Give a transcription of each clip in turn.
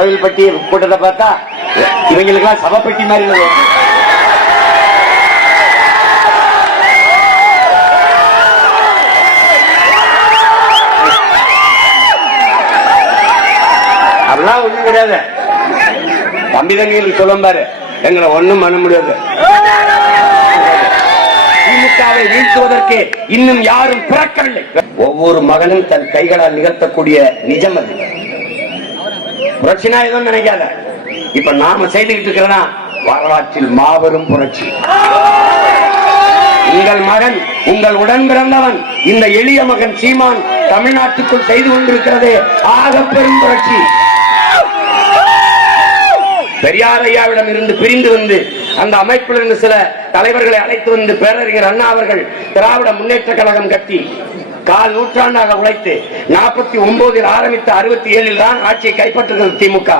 கோயில்பட்டி கூட்டத்தை பார்த்தா இவங்களுக்கு எல்லாம் சபப்பட்டி மாதிரி அப்படிலாம் ஒண்ணும் கிடையாது. தம்பி தங்கிகளுக்கு சொல்லும் பாரு, எங்களை ஒண்ணும் பண்ண முடியாது. திமுகவை வீழ்த்துவதற்கு இன்னும் யாரும் பிறக்கவில்லை. ஒவ்வொரு மகனும் தன் கைகளால் நிகழ்த்தக்கூடிய நிஜம் அது. புரட்சினா எதுவும் நினைக்காத. இப்ப நாம செய்துகிட்டு இருக்கிறோம்னா வரலாற்றில் மாபெரும் புரட்சி. உங்கள் மகன், உங்கள் உடன் பிறந்தவன், இந்த எளிய மகன் சீமான் தமிழ்நாட்டுக்குள் செய்து கொண்டிருக்கிறது ஆக பெரும் புரட்சி. பெரியார் ஐயாவிடம் இருந்து பிரிந்து வந்து அந்த அமைப்பில் இருந்து சில தலைவர்களை அழைத்து வந்து பேரறிஞர் அண்ணா அவர்கள் திராவிட முன்னேற்ற கழகம் கட்டி கால் நூற்றாண்டாக உழைத்து 49 ஆரம்பித்த 67 தான் ஆட்சியை கைப்பற்றுகிறது திமுக.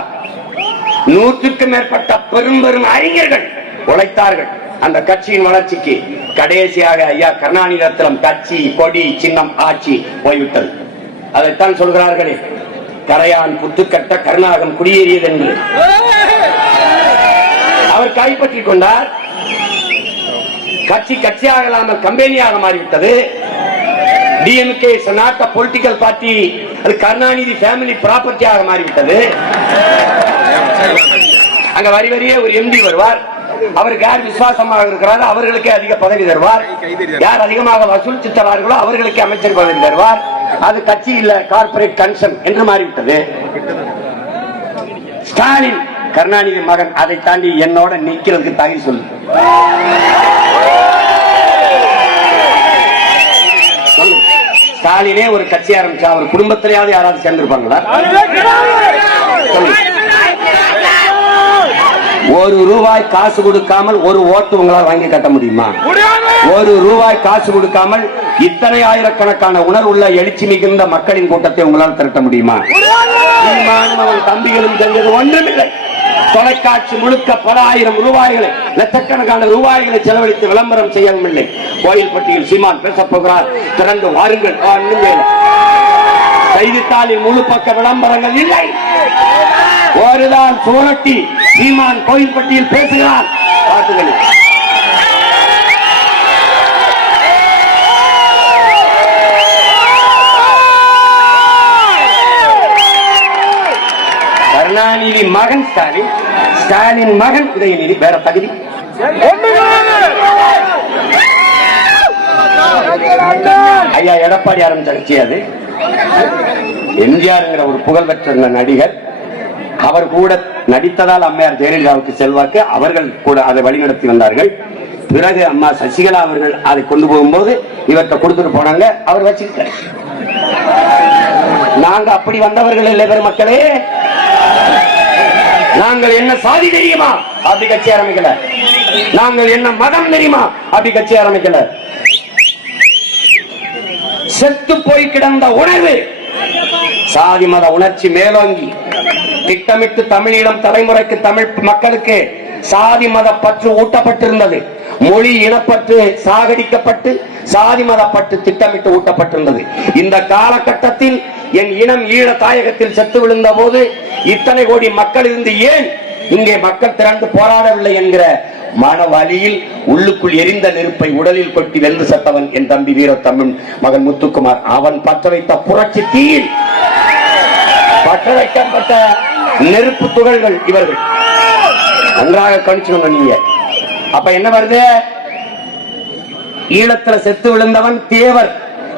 100க்கும் மேற்பட்ட பெரும் பெரும் அறிஞர்கள் உழைத்தார்கள் அந்த கட்சியின் வளர்ச்சிக்கு. கடைசியாக ஐயா கருணாநிதியிடம் கட்சி கொடி சின்னம் ஆட்சி போய்விட்டது. அதைத்தான் சொல்கிறார்களே, கரையான் புத்துக்கட்ட கருணாகம் குடியேறியது என்று அவர் கைப்பற்றிக் கொண்டார். கட்சி கட்சியாக இல்லாமல் கம்பெனியாக மாறிவிட்டது. DMK is not a political party, அது கருணாநிதி ஃபேமிலி ப்ராப்பர்ட்டியாக மாறிவிட்டது. அங்க வரி வரியே ஒரு எம்டி வருவார். அவருக்கு யார் விசுவாசமாக இருக்கிறாரோ அவர்களுக்கே அதிக பதவி தருவார். யார் அதிகமாக வசூல் தருவார்களோ அவர்களுக்கு அமைச்சர் பதவி தருவார். அது கட்சி இல்ல, கார்பரேட் கன்சர்ன் என்று மாறிவிட்டது. ஸ்டாலின் கருணாநிதி மகன், அதை தாண்டி என்னோட நிக்கிறதுக்கு தகுதி சொல்லு. ஸ்டாலினே ஒரு கட்சி ஆரம்பிச்சா அவர் குடும்பத்திலேயாவது யாராவது சேர்ந்திருப்பாங்களா? ஒரு ரூபாய் காசு கொடுக்காமல் ஒரு ஓட்டு உங்களால் வாங்கி கட்ட முடியுமா? ஒரு ரூபாய் காசு கொடுக்காமல் இத்தனை ஆயிரக்கணக்கான உணர்வுள்ள எழுச்சி மிகுந்த மக்களின் கூட்டத்தை உங்களால் திரட்ட முடியுமா? தம்பிகளும் செஞ்சது ஒன்றுமில்லை. தொலைக்காட்சி முழுக்க பல ஆயிரம் ரூபாய்களை, லட்சக்கணக்கான ரூபாய்களை செலவழித்து விளம்பரம் செய்யவும் இல்லை. கோயில்பட்டியில் சீமான் பேசப் போகிறார், திறந்து வாருங்கள். செய்தித்தாளில் முழு பக்க விளம்பரங்கள் இல்லை. ஒருதான் சோழட்டி சீமான் கோயில்பட்டியில் பேசுகிறார். பார்த்துகள். கருணாநிதி மகன் ஸ்டாலின், ஸ்டாலின் மகன் உதயநிதி. வேற தகுதி ஐயா எடப்பாடி ஆரம்பிச்ச கட்சி அது. எம்ஜிஆர் ஒரு புகழ்பெற்ற நடிகர், அவர் கூட நடித்ததால் அம்மையார் ஜெயலலிதாவுக்கு செல்வாக்கு. அவர்கள் கூட அதை வழிநடத்தி வந்தார்கள். பிறகு அம்மா சசிகலா அவர்கள் அதை கொண்டு போகும்போது இவர்கிட்ட கொடுத்துட்டு போனாங்க. அவர் வச்சுக்கிட்டார். நாங்க அப்படி வந்தவர்கள் இல்லை பெருமக்களே. நாங்கள் என்ன சாதி தெரியுமா அப்படி கட்சி ஆரம்பிக்கல. நாங்கள் என்ன மதம் தெரியுமா அப்படி கட்சி ஆரம்பிக்கல. செத்து போய் கிடந்த உணர்வு, சாதி மத உணர்ச்சி மேலோங்கி திட்டமிட்டு தமிழீழம் தலைமுறைக்கு, தமிழ் மக்களுக்கு சாதி மத பற்று ஊட்டப்பட்டிருந்தது. மொழி இனப்பற்று சாகடிக்கப்பட்டு சாதி மத பற்று திட்டமிட்டு ஊட்டப்பட்டிருந்தது. இந்த காலகட்டத்தில் என் இனம் ஈழ தாயகத்தில் செத்து விழுந்த போது இத்தனை கோடி மக்கள் இருந்து ஏன் இங்கே மக்கள் திரண்டு போராடவில்லை என்கிற மன வலியில் உள்ளுக்குள் எரிந்த நெருப்பை உடலில் கொட்டி வென்று செத்தவன் என் தம்பி வீர தமிழ் மகன் முத்துக்குமார். அவன் பற்ற வைத்த புரட்சி தீயில் பற்ற வைக்கப்பட்ட நெருப்பு துகள்கள் இவர்கள். நன்றாக கணிச்சுக்கணும் நீங்க. அப்ப என்ன வருது? ஈழத்துல செத்து விழுந்தவன் தேவர்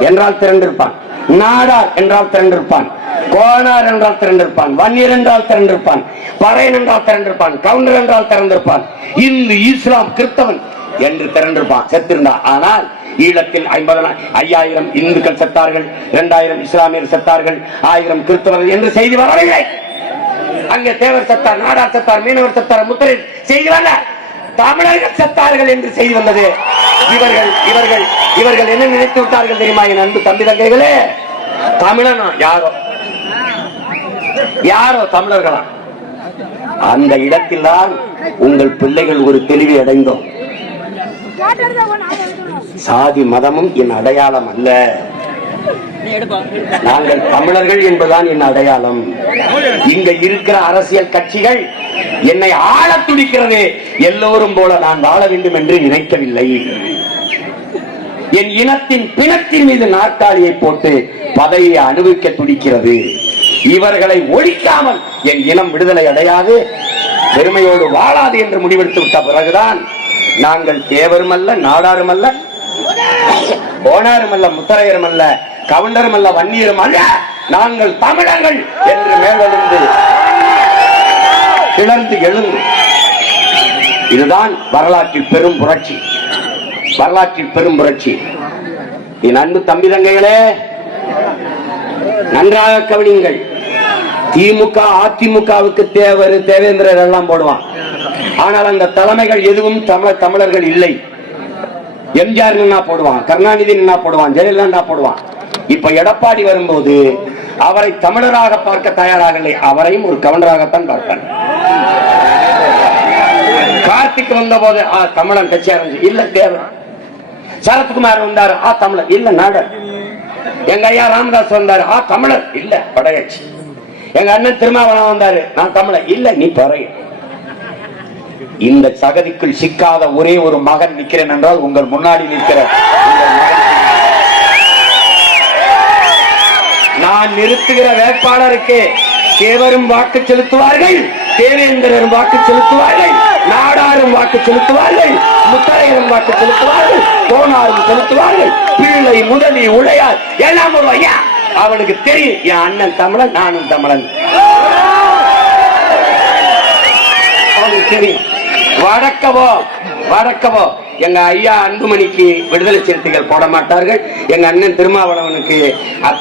என்றால் திரண்டிருப்பான், நாடார் என்றால் திரண்டிருப்பான், கோனார் என்றால் திரண்டிருப்பான், வன்னியர் என்றால் திரண்டிருப்பான், பறையன் என்றால் திரண்டிருப்பான், கவுண்டர் என்றால் திரண்டிருப்பான், இந்து இஸ்லாம் கிறிஸ்தவன் என்று திரண்டிருப்பான் செத்திருந்தான். ஆனால் ஈழத்தில் 50,000 இந்துக்கள் செத்தார்கள், 2000 இஸ்லாமியர் செத்தார்கள், 1000 கிறிஸ்தவர்கள் என்று செய்தி வரவில்லை. அங்கே தேவர் செத்தார், நாடார் செத்தார், மீனவர் செத்தார், முத்தரையர் செய்தி வரல. தமிழர்கள் செத்தார்கள் என்று செய்தி வந்தது. இவர்கள் என்ன நினைத்து விட்டார்கள் தெரியுமா என் அன்பு தம்பி தங்கைகளே? தமிழனா யாரோ தமிழர்களா? அந்த இடத்தில் தான் உங்கள் பிள்ளைகள் ஒரு தெளிவை அடைந்தோம். சாதி மதமும் என் அடையாளம் அல்ல. நாங்கள் தமிழர்கள் என்பதுதான் என் அடையாளம். இங்க இருக்கிற அரசியல் கட்சிகள் என்னை ஆள துடிக்கிறது. எல்லோரும் போல நான் வாழ வேண்டும் என்று நினைக்கவில்லை. என் இனத்தின் பிணத்தின் மீது நாற்காலியை போட்டு பதவியை அனுபவிக்க துடிக்கிறது. இவர்களை ஒழிக்காமல் என் இனம் விடுதலை அடையாது, பெருமையோடு வாழாது என்று முடிவெடுத்து விட்ட பிறகுதான் நாங்கள் தேவரும் அல்ல, நாடாரும் அல்ல, போனாரும் அல்ல, முத்தரையரும் அல்ல, கவுண்டரும் அல்ல, வன்னியரும் அல்ல, நாங்கள் தமிழர்கள் என்று மேலெழுந்து கிளர்ந்து எழுந்து. இதுதான் வரலாற்றில் பெரும் புரட்சி. வரலாற்றில் பெரும் புரட்சி. என் அன்பு தம்பி தங்கைகளே, நன்றாக கவனியுங்கள். திமுக அதிமுகவுக்கு தேவர் தேவேந்திரர் எல்லாம் போடுவான். ஆனால் அந்த தலைமைகள் எதுவும் தமிழர்கள் இல்லை. எம்ஜிஆர் போடுவான், கருணாநிதி போடுவான், ஜெயலலிதா போடுவான். இப்ப எடப்பாடி வரும்போது அவரை தமிழராக பார்க்க தயாராக இல்லை. அவரையும் ஒரு கவர்னராகத்தான் பார்ப்பார். கார்த்திக் வந்த போது தமிழன் கட்சியார் இல்ல, தேவர். சரத்குமார் வந்தார், தமிழர் இல்ல, நாடர். எங்க ஐயா ராமதாஸ் வந்தாரு, தமிழர் இல்ல, படையாட்சி. எங்க அண்ணன் திருமாவளவன் வந்தாரு, நான் தமிழர் இல்ல, நீ பறைய. இந்த சகதிக்குள் சிக்காத ஒரே ஒரு மகன் நிற்கிறேன் என்றால் உங்கள் முன்னாடி நிற்கிற நான் நிறுத்துகிற வேட்பாளருக்கு தேவரும் வாக்கு செலுத்துவார்கள், தேவேந்திரரும் வாக்கு செலுத்துவார்கள், நாடாரும் வாக்கு செலுத்துவார்கள், முத்தரையரும் வாக்கு செலுத்துவார்கள், போனாரும் செலுத்துவார்கள். பிள்ளை முதலி உடையார் எல்லாம் ஒரு ஐயா. அவனுக்கு தெரியும் என் அண்ணன் தமிழன், நானும் தமிழன். அவனுக்கு தெரியும். வடக்கவோ எங்க ஐயா அன்புமணிக்கு விடுதலை சிறுத்தைகள் போட மாட்டார்கள், எங்க அண்ணன் திருமாவளவனுக்கு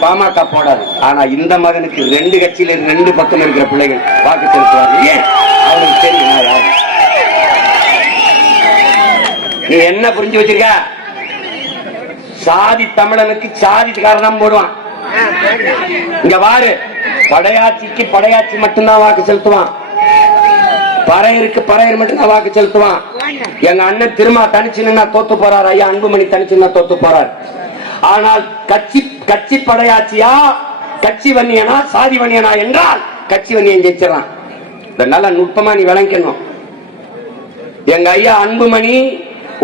பாமக போடாது. ஆனா இந்த மகனுக்கு ரெண்டு கட்சியில ரெண்டு பக்கம் இருக்கிற பிள்ளைகள் வாக்கு செலுத்துவார்கள். ஏன்? அவனுக்கு தெரியும். நீ என்ன புரிஞ்சு வச்சிருக்க? சாதி தமிழனுக்கு சாதி காரணம் போடுவான். இங்க பாரு, படையாட்சிக்கு படையாட்சி மட்டும்தான் வாக்கு செலுத்துவான், பறையருக்கு பறையர் மட்டும்தான் வாக்கு செலுத்துவான். எங்க அண்ணன் திருமா தனிச்சு நின்னா தோத்து போறார், ஐயா அன்புமணி தனிச்சு நின்னா தோத்து போறார். ஆனால் கட்சி படையாட்சியா, கட்சி வன்னியனா, சாதி வன்னியனா என்றால் கட்சி வன்னியன் ஜெயிச்சிடலாம். நல்ல நுட்பமா நீ விளங்கணும். எங்க ஐயா அன்புமணி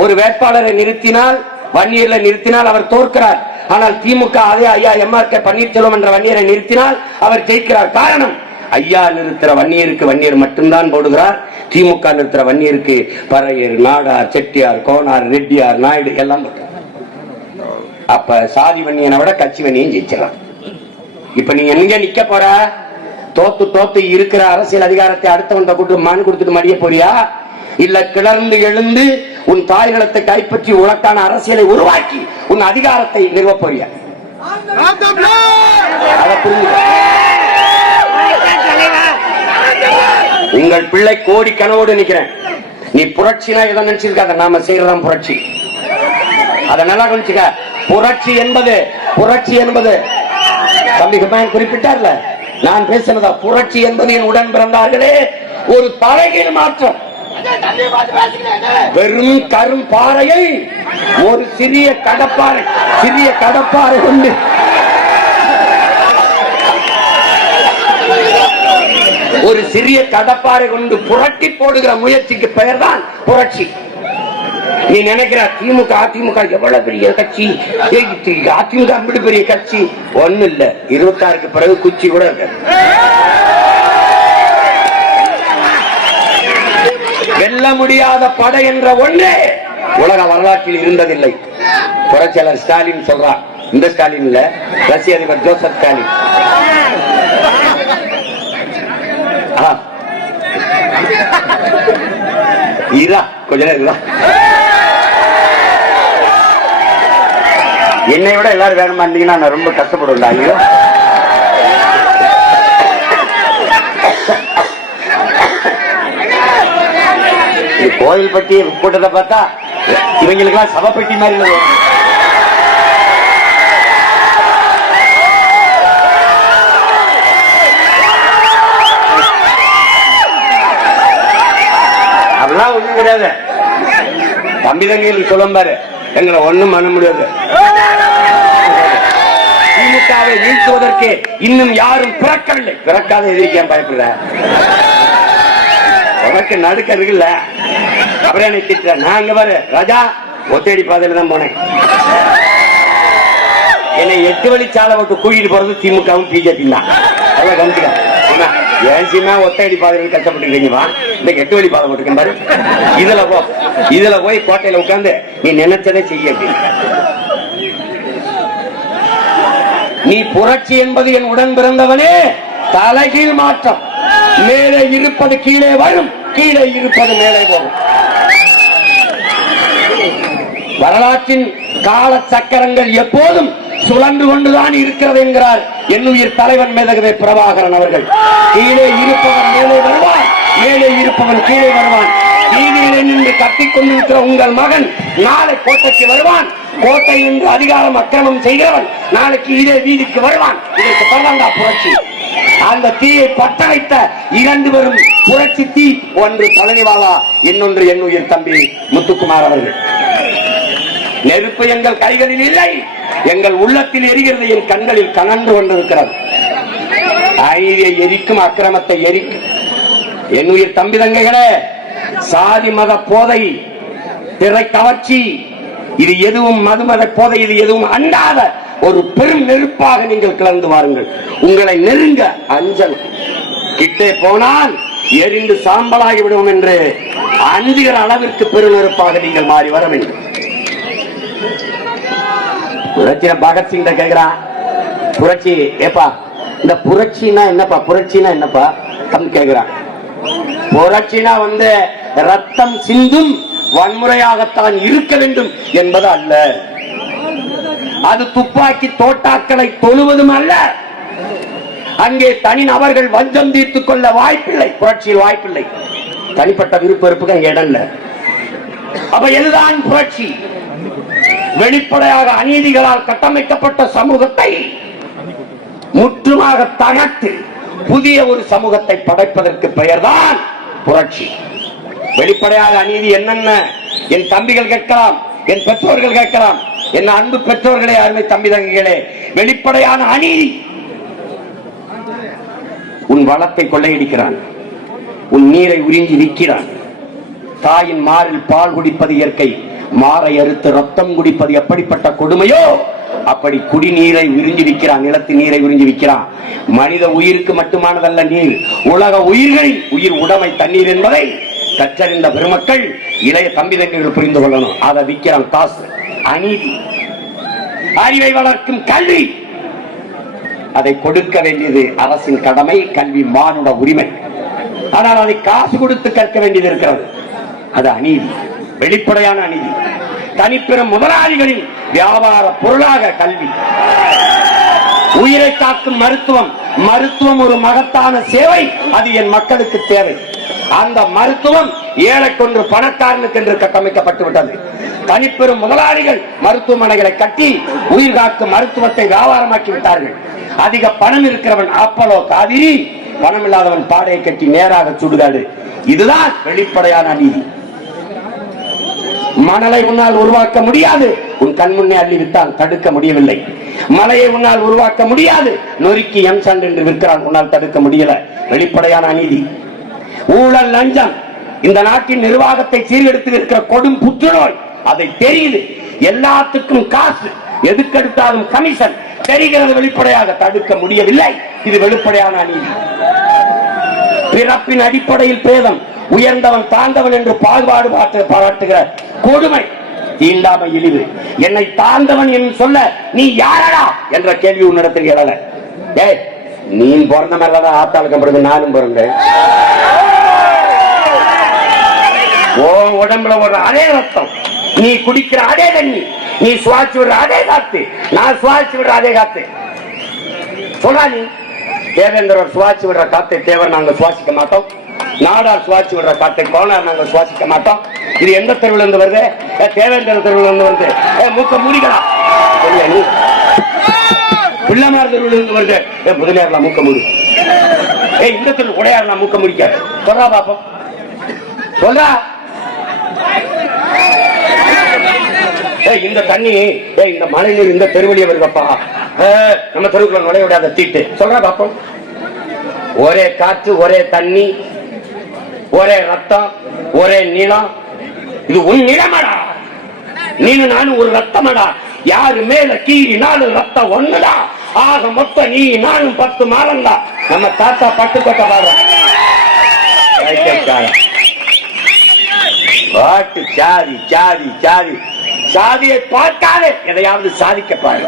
ஒரு வேட்பாளரை நிறுத்தினால், வன்னியர்ல நிறுத்தினால் அவர் தோற்கிறார். ஆனால் திமுக அதே ஐயா எம்.ஆர்.கே. பன்னீர்செல்வம் என்ற வன்னியரை நிறுத்தினால் அவர் ஜெயிக்கிறார். காரணம், ஐயா நிறுத்துற வன்னியருக்கு வன்னியர் மட்டும்தான் போடுகிறார். திமுக நிறுத்துற வன்னியருக்கு பறையர், நாடார், செட்டியார், கோனார், ரெட்டியார், நாயுடு எல்லாம் போட்டார். அப்ப சாதி வன்னியனை விட கட்சி வன்னியன் ஜெயிச்சிடலாம். இப்ப நீ எங்க நிக்க போற? தோத்து இருக்கிற அரசியல் அதிகாரத்தை அடுத்தவன் கூட்டு மனு கொடுத்துட்டு மடிய போறியா? இல்ல கிளர்ந்து எழுந்து உன் தாய் நிலத்தை கைப்பற்றி உனக்கான அரசியலை உருவாக்கி உன் அதிகாரத்தை நிறுவ போறியா? உங்கள் பிள்ளை கோடி கனவோடு நிக்கிறேன். நீ புரட்சினா எதை நினைச்சிருக்காத, நாம செய்யறதான் புரட்சி. அத நல்லா கவனிச்சுக்க. புரட்சி என்பது தம்பி குறிப்பிட்டார்ல, நான் பேசினதா புரட்சி என்பது என் உடன் பிறந்தார்களே ஒரு தலைகீழ் மாற்றம். வெறும் கரும் பாறையை ஒரு சிறிய கடப்பாறை கொண்டு ஒரு சிறிய கடப்பாறை கொண்டு புரட்டி போடுகிற முயற்சிக்கு பெயர் தான் புரட்சி. நீ நினைக்கிற திமுக அதிமுக எவ்வளவு பெரிய கட்சி, அதிமுக அப்படி பெரிய கட்சி ஒண்ணு இல்ல. 26க்கு பிறகு குச்சி கூட இருக்கு. வெல்ல முடியாத படை என்ற ஒன்றே உலக வரலாற்றில் இருந்ததில்லை. புரட்சியாளர் ஸ்டாலின் சொல்றார். இந்த ஸ்டாலின் இல்ல, ரஷ்ய அதிபர் ஜோசப் ஸ்டாலின். கொஞ்ச நேரம் என்னை விட எல்லாரும் வேணுமா இருந்தீங்கன்னா நான் ரொம்ப கஷ்டப்படுவேன். கோயில் பட்டி கூட்டத்தை பார்த்தா இவங்களுக்கு எல்லாம் சபப்பட்டி மாதிரி. அப்படிலாம் ஒண்ணும் கிடையாது. தம்பி தங்கைகளுக்கு சொல்லும் பாரு, எங்களை ஒண்ணும் பண்ண முடியாது. திமுகவை வீழ்த்துவதற்கு இன்னும் யாரும் பிறக்கவில்லை. பிறக்காத எதிர்க்க பயப்படுற உனக்கு நடுக்க இருக்குல்ல. அப்புறம் என்னை திட்டுற. நான் இங்க பாரு ராஜா ஒத்தடி பாதையில தான் போனேன். என்னை 8 வழிச்சாலை விட்டு கூட்டிட்டு போறது திமுகவும் பிஜேபி தான். அதான் கவனிச்சுக்க. ஏன் சீமா ஒத்தடி பாதையில் கஷ்டப்பட்டு வா, இந்த 8 வழி பாதை போட்டுக்கேன் பாரு. இதுல போய் கோட்டையில உட்கார்ந்து நீ நினைச்சதை செய்ய. நீ புரட்சி என்பது என் உடன் பிறந்தவனே தலைகீழ் மாற்றம். மேலே இருப்பது கீழே வரும், கீழே இருப்பது மேலே போகும். வரலாற்றின் கால சக்கரங்கள் எப்போதும் சுழன்று கொண்டுதான் இருக்கிறது என்கிறார் என்னுயிர் தலைவன் மேதகவே பிரபாகரன் அவர்கள். கீழே இருப்பவன் மேலே வருவான், மேலே இருப்பவன் கீழே வருவான். வீதியிலே நின்று கத்திக் கொண்டிருக்கிற உங்கள் மகன் நாளை கோட்டைக்கு வருவான். கோட்டை நின்று அதிகாரம் அக்கிரமம் செய்கிறவன் நாளைக்கு இதே வீதிக்கு வருவான். இதற்கு பரவாண்டா புரட்சி. அந்த தீயை பற்ற வைத்த 2 வரும் புரட்சி தீ. ஒன்று பழனிவாலா, இன்னொன்று என்னுயிர் தம்பி முத்துக்குமார் அவர்கள். நெருப்பு எங்கள் கைகளில் இல்லை, எங்கள் உள்ளத்தில் எரிகிறது, என் கண்களில் கனன்று கொண்டிருக்கிறது. அநீதியை எரிக்கும், அக்கிரமத்தை எரிக்கும். என்னுயிர் தம்பி தங்கைகளே, சாதி மத போதை, திரை கவர்ச்சி, இது எதுவும் மதுமத போதை, இது எதுவும் அண்டாத ஒரு பெரும் நெருப்பாக நீங்கள் கிளர்ந்து வாருங்கள். உங்களை நெருங்க அஞ்சல் கிட்டே போனால் எரிந்து சாம்பலாகி விடுவோம் என்று அஞ்சுகிற அளவிற்கு பெருநெருப்பாக நீங்கள் மாறி வர வேண்டும். புரட்சி பகத்சிங் கேக்குறான், புரட்சி ஏப்பா இந்த புரட்சினா என்னப்பா, புரட்சினா என்னப்பா கேக்குறான். புரட்சினா ரத்தம் சிந்தும் வன்முறையாகத்தான் இருக்க வேண்டும் என்பது அல்ல. அது துப்பாக்கி தோட்டாக்களை தொழுவதும் அல்ல. அங்கே தனி நபர்கள் வஞ்சம் தீர்த்துக் கொள்ள வாய்ப்பில்லை. புரட்சியில் வாய்ப்பில்லை. தனிப்பட்ட விருப்ப இடம் இல்ல. அப்ப எதுதான் புரட்சி? வெளிப்படையாக அநீதிகளால் கட்டமைக்கப்பட்ட சமூகத்தை முற்றுமாக தகர்த்து புதிய ஒரு சமூகத்தை படைப்பதற்கு பெயர்தான் புரட்சி. வெளிப்படையாக அநீதி என்னென்ன என் தம்பிகள் கேட்கலாம், என் பெற்றோர்கள் கேட்கலாம். என் அன்பு பெற்றோர்களே, அருமை தம்பி தங்கைகளே, வெளிப்படையான அநீதி. உன் வளத்தை கொள்ளையடிக்கிறான், உன் நீரை உறிஞ்சி விற்கிறான். தாயின் மாறில் பால் குடிப்பது இயற்கை, மாறை அறுத்து ரத்தம் குடிப்பது எப்படிப்பட்ட கொடுமையோ அப்படி குடிநீரை உறிஞ்சி விற்கிறான், நிலத்து நீரை உறிஞ்சி விற்கிறான். மனித உயிருக்கு மட்டுமானதல்ல நீர், உலக உயிர்களின் உயிர் உடைமை தண்ணீர் என்பதை கற்றறிந்த பெருமக்கள், இளைய தம்பிதங்கள் புரிந்து கொள்ளணும். அதை விற்கிறான் காசு. அநீதி. அறிவை வளர்க்கும் கல்வி, அதை கொடுக்க வேண்டியது அரசின் கடமை. கல்வி மானுட உரிமை. ஆனால் அதை காசு கொடுத்து கற்க வேண்டியது இருக்கிறது. அது அநீதி, வெளிப்படையான அநீதி. தனிப்பெரும் முதலாளிகளின் வியாபார பொருளாக கல்வி. உயிரை காக்கும் மருத்துவம், மருத்துவம் ஒரு மகத்தான சேவை. அது என் மக்களுக்கு தேவை. அந்த மருத்துவம் ஏழை கொன்று பணக்காரனுக்கு என்று கட்டமைக்கப்பட்டு விட்டது. தனிப்பெரும் முதலாளிகள் மருத்துவமனைகளை கட்டி உயிர் காக்கும் மருத்துவத்தை வியாபாரமாக்கி விட்டார்கள். அதிக பணம் இருக்கிறவன் அப்பலோ காவிரி, பணம் இல்லாதவன் பாடையை கட்டி நேராக சுடுகாடு. இதுதான் வெளிப்படையான அநீதி. மணலை உன்னால் உருவாக்க முடியாது, உன் கண் முன்னே அள்ளி விட்டால் தடுக்க முடியவில்லை. மலையை உன்னால் உருவாக்க முடியாது, நொறுக்கி எம்சண்ட் என்று விற்கிறான், உன்னால் தடுக்க முடியல. வெளிப்படையான அநீதி. ஊழல், லஞ்சம் இந்த நாட்டின் நிர்வாகத்தை சீர்கெடுத்து இருக்கிற கொடும் புற்றுநோய். அதை தெரியுது. எல்லாத்துக்கும் காசு, எதுக்கெடுத்தாலும் கமிஷன் தெரிகிறது. வெளிப்படையாக தடுக்க முடியவில்லை. இது வெளிப்படையான அநீதி. பிறப்பின் அடிப்படையில் பேதம், உயர்ந்தவன் தாழ்ந்தவன் என்று பாகுபாடு பாராட்டுகிற கொடுமை, தீண்டாமை, இழிவு. என்னை தாழ்ந்தவன் என்று சொல்ல நீ யாரடா என்ற கேள்வி உன்னிடத்தில் எழல. ஏய், நீ பிறந்த மாதிரிதான் ஆத்தாளுக்கு பிறகு நானும் பிறந்தேன். ஓ உடம்புல ஒரு அதே ரத்தம், நீ குடிக்கிற அதே தண்ணி, நீ சுவாசி விடுற அதே காத்து, நான் சுவாசி விடுற அதே காத்து. சொல்றா நீ. தேவேந்திரர் சுவாசி விடுற காத்தை தேவர் நாங்க சுவாசிக்க மாட்டோம். நாடார் சுவாசி விடுற காத்தை கோனார் நாங்க சுவாசிக்க மாட்டோம். இது எந்த தெருவில் இருந்து வருது? தேவேந்திர தெருவில் இருந்து வருது. மூக்க மூடிக்கலாம். பிள்ளைமார் தெருவில் இருந்து வருது. முதலியார்லாம் மூக்க மூடி. இந்த தெருவில் உடையார்லாம் மூக்க முடிக்காது. சொல்றா பாப்போம், சொல்றா. இந்த தண்ணி, இந்த மழை நீர் இந்த தெருவழியே வருதப்பா. நம்ம தெருவுக்குள்ள நுழைய விடாத தீட்டு சொல்ற பாப்போம். ஒரே காற்று, ஒரே தண்ணி, ஒரே ரத்தம், ஒரே நிலம். இது உன் நிலமடா. நீனு நானும் ஒரு ரத்தமடா. யாரு மேல கீறி நாலு ரத்தம் ஒண்ணுடா. ஆக மொத்தம் நீ நானும் 10 மாதம்டா. நம்ம தாத்தா பட்டுக்கோட்டை பாரு. பாட்டு சாதி சாதி சாதி. சாதியை பார்க்காதே எதையாவது சாதிக்க பாரு.